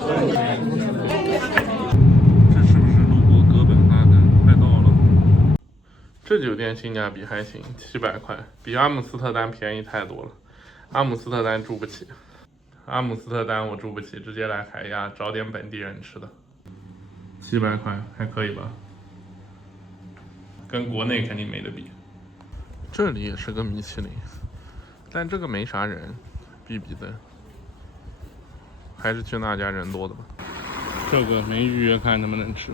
这是不是路过哥本哈根？快到了。这酒店性价比还行，700块，比阿姆斯特丹便宜太多了。阿姆斯特丹住不起，阿姆斯特丹我住不起，直接来海亚找点本地人吃的。700块还可以吧？跟国内肯定没得比。这里也是个米其林，但这个没啥人，闭闭灯。还是去那家人多的吧。这个没预约，看能不能吃。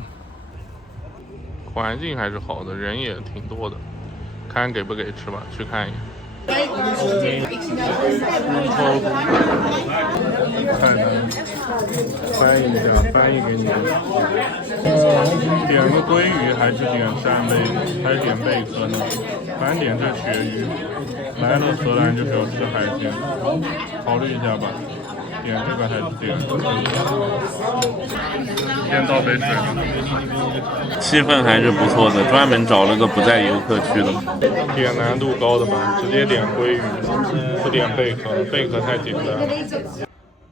环境还是好的，人也挺多的，看给不给吃吧，去看一眼。太难，翻译一下，翻译给你。点个鲑鱼还是点扇贝，还是点贝壳呢？反正点这鳕鱼。来了荷兰就是要吃海鲜，考虑一下吧。点这个还是点？先倒杯水。气氛还是不错的，专门找了个不在游客区的。点难度高的吧，直接点鲑鱼，不点贝壳，贝壳太简单了。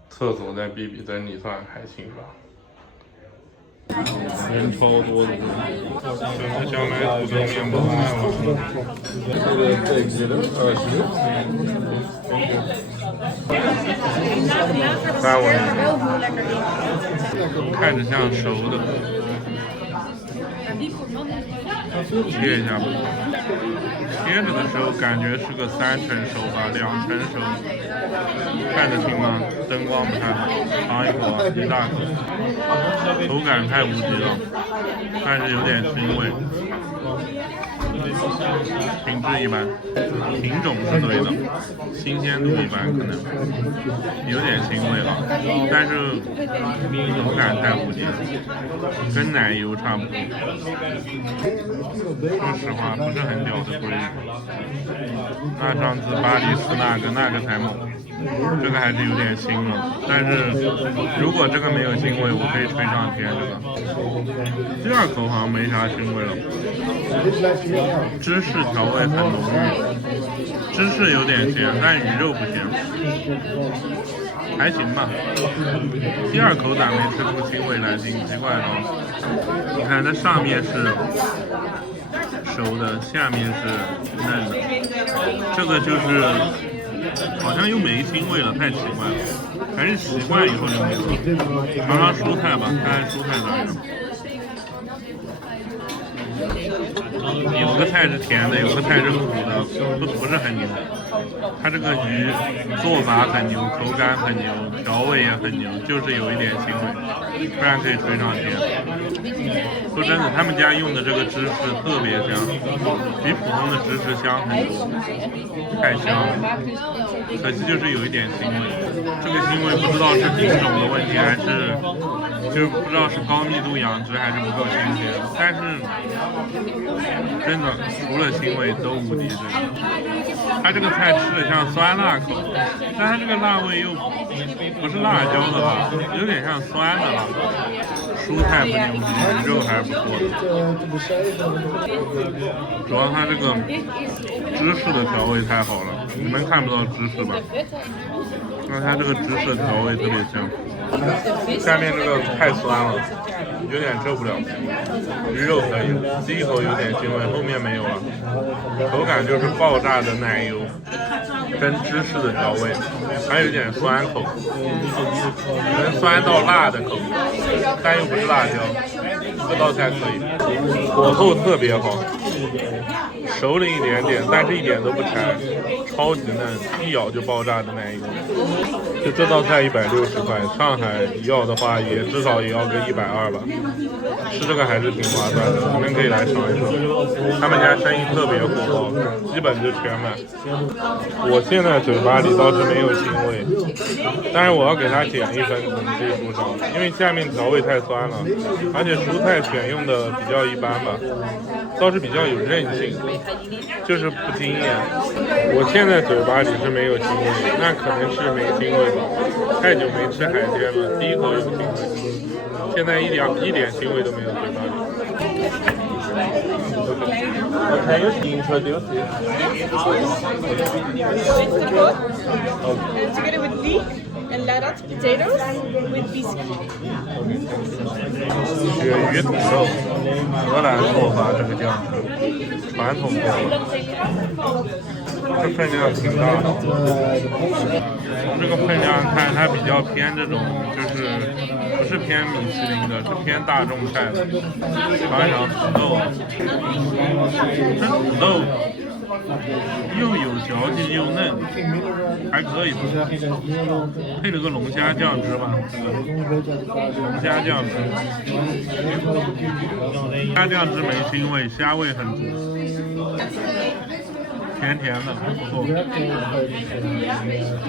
厕所在比比登里算还行吧。人超多的，这是想买土豆面包3文看着像熟的，切一下吧。切着的时候感觉是个3成熟吧，2成熟，看得清吗？灯光不太好，尝一口啊，一大口，口感太无敌了，但是有点腥味。品质一般，品种是对的，新鲜度一般，可能有点腥味了，但是口感太无敌了，跟奶油差不多。说实话，不是很屌的鲑鱼。那上次巴黎吃那个才猛，这个还是有点腥了。但是如果这个没有腥味，我可以吹上天。这个第二口好像没啥腥味了。芝士调味很浓郁，芝士有点咸，但鱼肉不咸，还行吧。第二口咋没吃出腥味来，挺奇怪的。你看它上面是熟的，下面是嫩的，这个就是好像又没腥味了，太奇怪了。还是习惯以后就没了。尝尝蔬菜吧，看看蔬菜咋样。有个菜是甜的，有个菜是苦的，不是很牛。它这个鱼做法很牛，口感很牛，调味也很牛，就是有一点腥味，不然可以吹上天。说真的，他们家用的这个芝士特别香，比普通的芝士香很多，太香了。可惜就是有一点腥味，这个腥味不知道是品种的问题，还是就是不知道是高密度养殖还是不够新鲜。但是真的除了腥味都无敌，真的。它这个菜吃的像酸辣口，但它这个辣味又不是辣椒的辣，有点像酸的辣。蔬菜不牛逼，鱼肉还是不错的。主要它这个芝士的调味太好了，你们看不到芝士吧？那它这个芝士的调味特别香。下面这个太酸了，有点受不了。鱼肉可以，第一口有点腥味，后面没有了。口感就是爆炸的奶油跟芝士的调味，还有点酸口，能酸到辣的口，但又不是辣椒。这道菜可以，火候特别好，熟了一点点，但是一点都不柴，超级嫩，一咬就爆炸的奶油。就这道菜160块，上海要的话也至少也要个120吧。吃这个还是挺划算的，你们可以来尝一尝。他们家生意特别火爆，基本就全满。我现在嘴巴里倒是没有腥味，但是我要给它减1分从技术上，因为下面调味太酸了，而且蔬菜选用的比较一般吧，倒是比较有韧性，就是不惊艳。我现在嘴巴里是没有腥味，那可能是没腥味，太久没吃海鲜了，第一口有腥味，现在一点腥味都没有嘴巴里。Can you introduce it? Together with beef and ladot potatoes with biscuit. 鳕鱼土豆，荷兰做法这个酱汁，传统做法，这分量挺大的。从这个分量看，它比较偏这种，就是不是偏米其林的，是偏大众菜的。尝一尝土豆，这土豆又有嚼劲又嫩，还可以的。配了个龙虾酱汁吧，这个龙虾酱汁，虾酱汁没腥味，虾味很足，甜甜的，不错。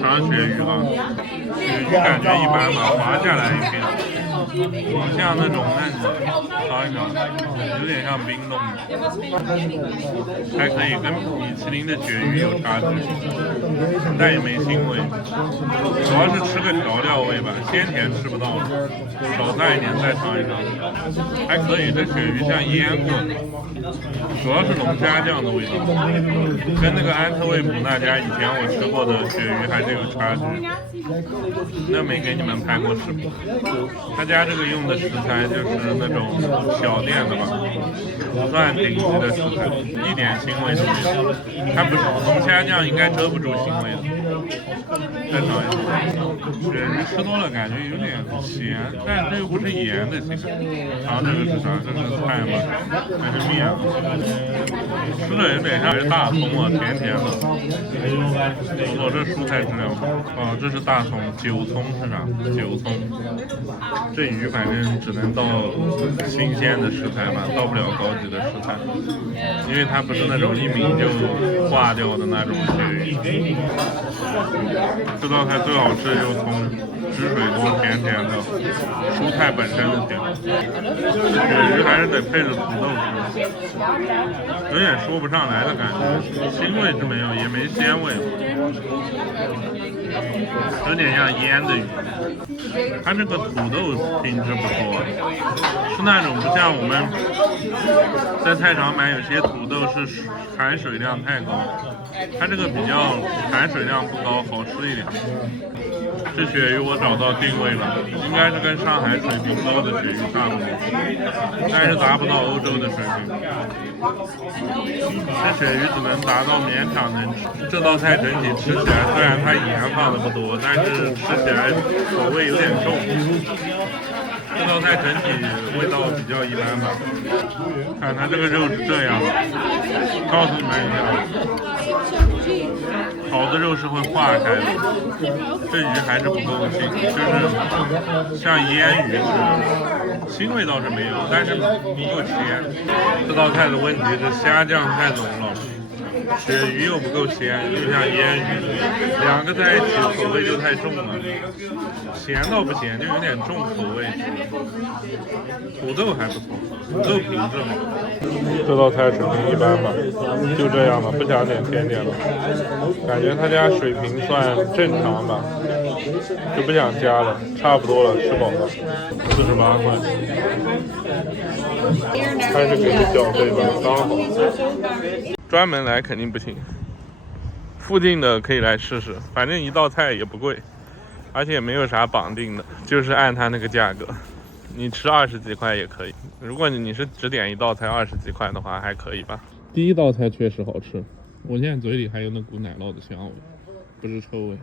尝尝鳕鱼啊，鳕鱼感觉一般吧，滑下来一片，不像那种嫩的，尝一尝，有点像冰冻的，还可以，跟米其林的鳕鱼有差距，但也没腥味，主要是吃个调料味吧，鲜甜吃不到，少蘸一点再尝一尝，还可以，这鳕鱼像腌过的，主要是龙虾酱的味道，跟那个安特卫普那家以前我吃过的鳕鱼还是有差距，那没给你们拍过视频。他家这个用的食材就是那种小店的吧，不算顶级的食材，一点腥味都没有。它不是龙虾酱，应该遮不住腥味的。再尝一尝，鳕鱼吃多了感觉有点咸，但这又不是盐的咸。尝这个是啥？这是菜吗？还是面？吃的有点像大葱啊，甜甜的。我这蔬菜质量好。哦，这是大葱，韭葱是啥？韭葱。这鱼反正只能到新鲜的食材嘛，到不了高级的食材，因为它不是那种一抿就化掉的那种鳕鱼。这道菜最好吃的就是葱，汁水多，甜甜的，蔬菜本身的甜。这鳕鱼还是得配着土豆吃，有点说不上来的感觉，腥味是没有，也没鲜味，有点像腌的鱼。它这个土豆品质不错，是那种不像我们在菜场买有些土豆是含水量太高，它这个比较含水量不高，好吃一点。这鳕鱼我找到定位了，应该是跟上海水平高的鳕鱼差不多，但是达不到欧洲的水平。这鳕鱼只能达到勉强能吃。这道菜整体吃起来，虽然它盐放的不多，但是吃起来口味有点重。这道菜整体味道比较一般吧。看它这个肉是这样的，告诉你们一下，好的肉是会化开的，这鱼还是不够腥，就是像腌鱼似的，腥味倒是没有，但是不够鲜。这道菜的问题是虾酱太浓了，鳕鱼又不够鲜，就像腌鱼，两个在一起口味就太重了。咸倒不咸，就有点重口味。土豆还不错，土豆品质好。这道菜水平一般吧，就这样吧，不想点甜点了。感觉他家水平算正常吧，就不想加了，差不多了，吃饱了。48块，还是给个小费吧，刚好。专门来肯定不行，附近的可以来试试，反正一道菜也不贵，而且也没有啥绑定的，就是按它那个价格，你吃20几块也可以。如果你是只点一道菜20几块的话，还可以吧。第一道菜确实好吃，我现在嘴里还有那股奶酪的香味，不是臭味。